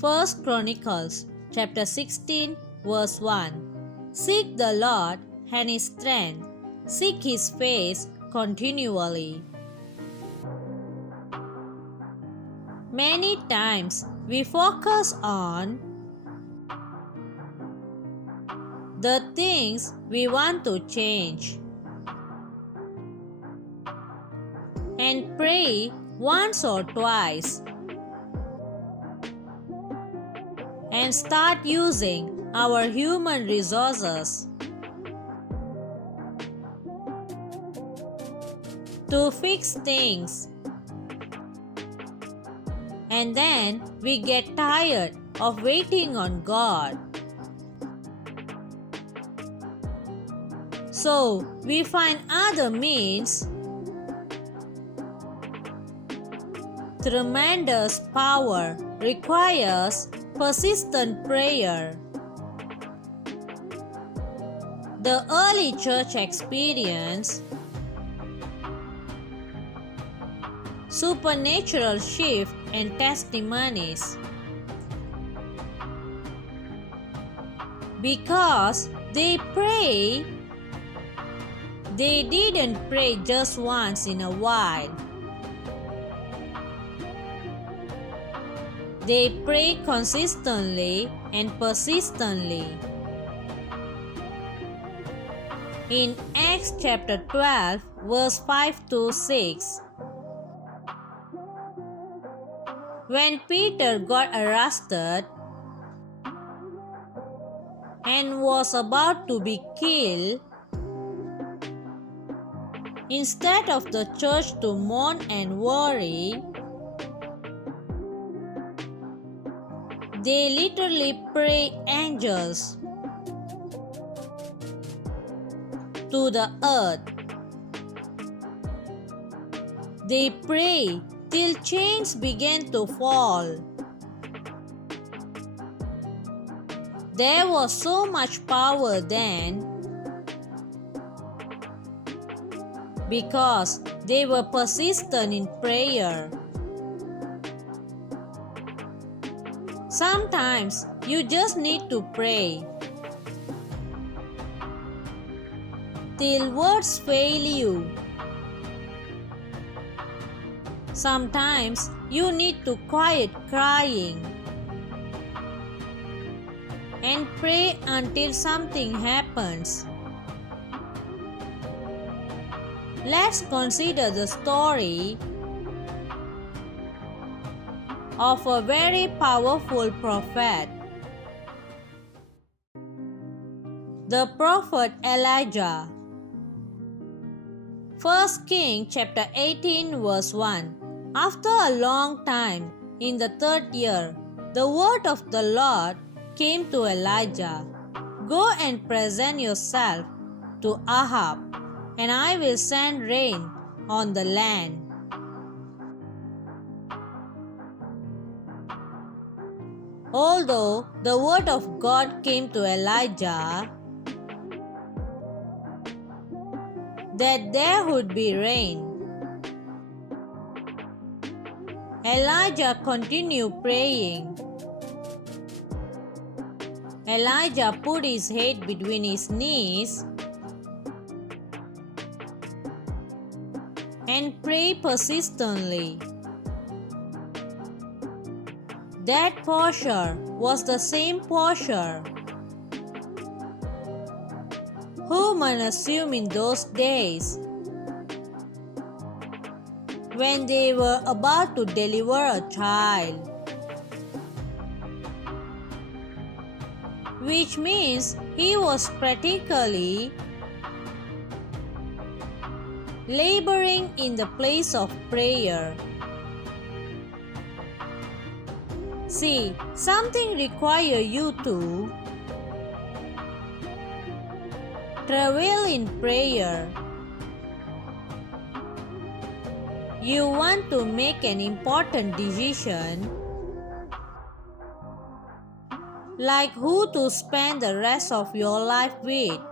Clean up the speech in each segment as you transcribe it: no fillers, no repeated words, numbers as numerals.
First Chronicles chapter 16 verse 1. Seek the Lord and His strength. Seek His face continually. Many times we focus on the things we want to change and pray once or twice and start using our human resources to fix things, and then we get tired of waiting on God. So we find other means. Tremendous power requires persistent prayer. The early church experienced supernatural shift and testimonies because they pray. They didn't pray just once in a while. They pray consistently and persistently. In Acts chapter 12, verse 5 to 6, when Peter got arrested and was about to be killed, instead of the church to mourn and worry, they literally pray angels to the earth. They pray till chains began to fall. There was so much power then because they were persistent in prayer. Sometimes you just need to pray till words fail you. Sometimes you need to quiet crying and pray until something happens. Let's consider the story of a very powerful prophet, the prophet Elijah. 1 King chapter 18 verse 1. After a long time, in the 3rd year, the word of the Lord came to Elijah. Go and present yourself to Ahab, and I will send rain on the land. Although the word of God came to Elijah that there would be rain, Elijah continued praying. Elijah put his head between his knees and prayed persistently. That posture was the same posture women assumed in those days when they were about to deliver a child, which means he was practically laboring in the place of prayer. See, something requires you to travail in prayer. You want to make an important decision, like who to spend the rest of your life with,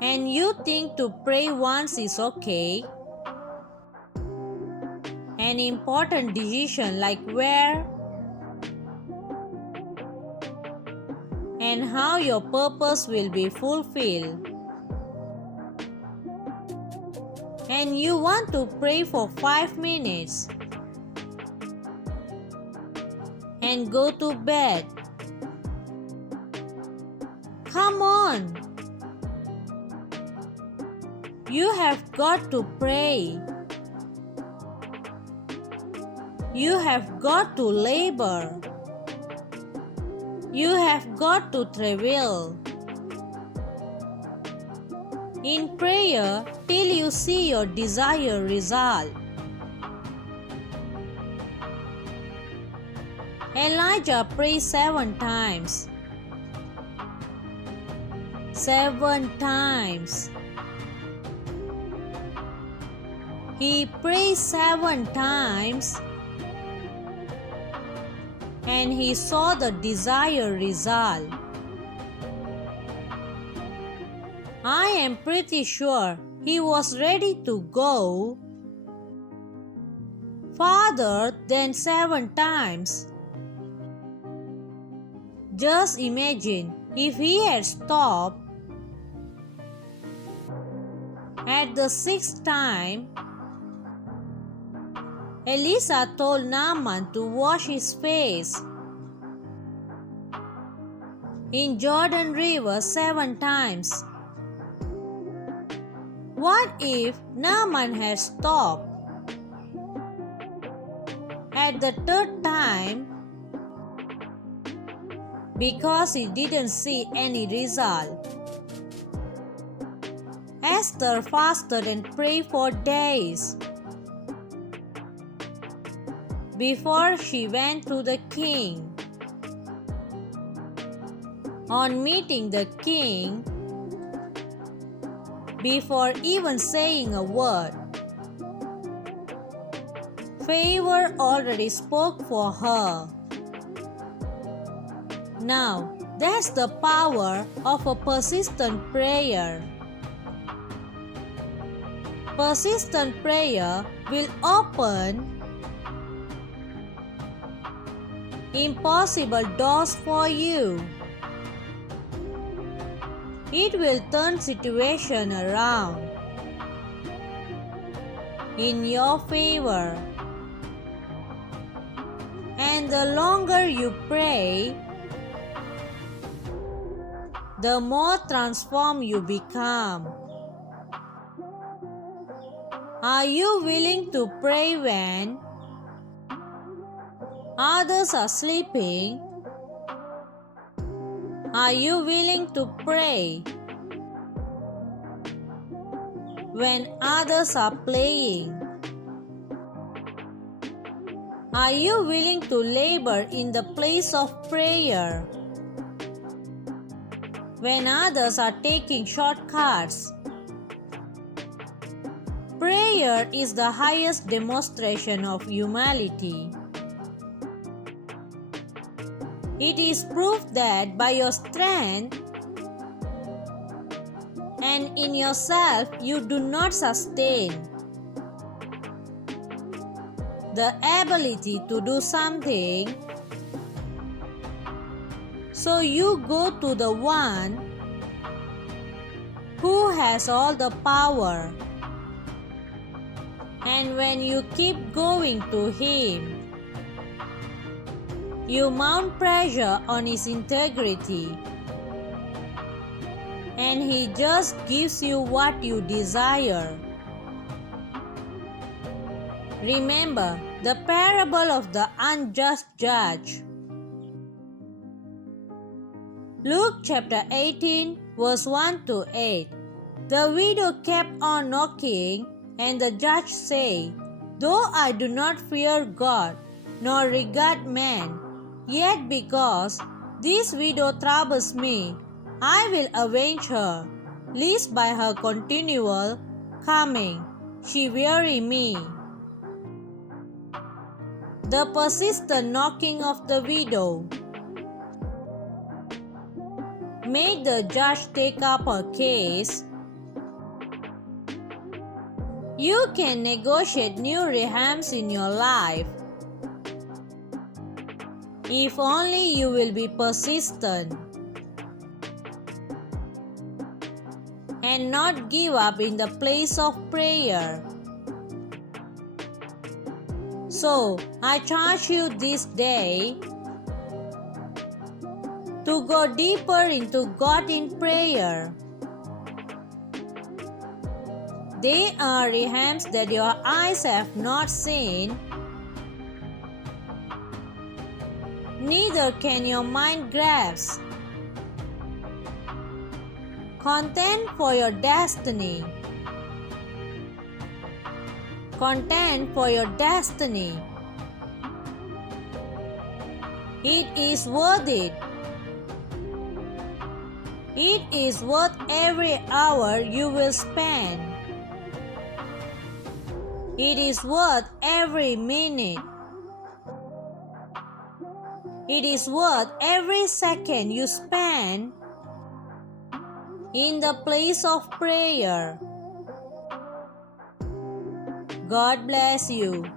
and you think to pray once is okay, an important decision like where and how your purpose will be fulfilled. And you want to pray for 5 minutes and go to bed. Come on! You have got to pray. You have got to labor. You have got to travail in prayer till you see your desired result. Elijah prayed 7 times. 7 times. He prayed 7 times and he saw the desired result. I am pretty sure he was ready to go farther than 7 times. Just imagine if he had stopped at the 6th time. Elisha told Naaman to wash his face in Jordan River 7 times. What if Naaman had stopped at the 3rd time because he didn't see any result? Esther fasted and prayed for days before she went to the king. On meeting the king, before even saying a word, favor already spoke for her. Now, that's the power of a persistent prayer. Persistent prayer will open impossible doors for you. It will turn situation around in your favor. And the longer you pray, the more transformed you become. Are you willing to pray when others are sleeping? Are you willing to pray when others are playing? Are you willing to labor in the place of prayer when others are taking shortcuts? Prayer is the highest demonstration of humility. It is proof that by your strength and in yourself you do not sustain the ability to do something, so you go to the one who has all the power. And when you keep going to him, you mount pressure on his integrity, and he just gives you what you desire. Remember the parable of the unjust judge. Luke chapter 18 verse 1 to 8. The widow kept on knocking, and the judge said, "Though I do not fear God, nor regard man, yet because this widow troubles me, I will avenge her, lest by her continual coming she weary me." The persistent knocking of the widow made the judge take up her case. You can negotiate new realms in your life if only you will be persistent and not give up in the place of prayer. So, I charge you this day to go deeper into God in prayer. They are realms that your eyes have not seen, neither can your mind grasp. Contend for your destiny. Contend for your destiny. It is worth it. It is worth every hour you will spend. It is worth every minute. It is worth every second you spend in the place of prayer. God bless you.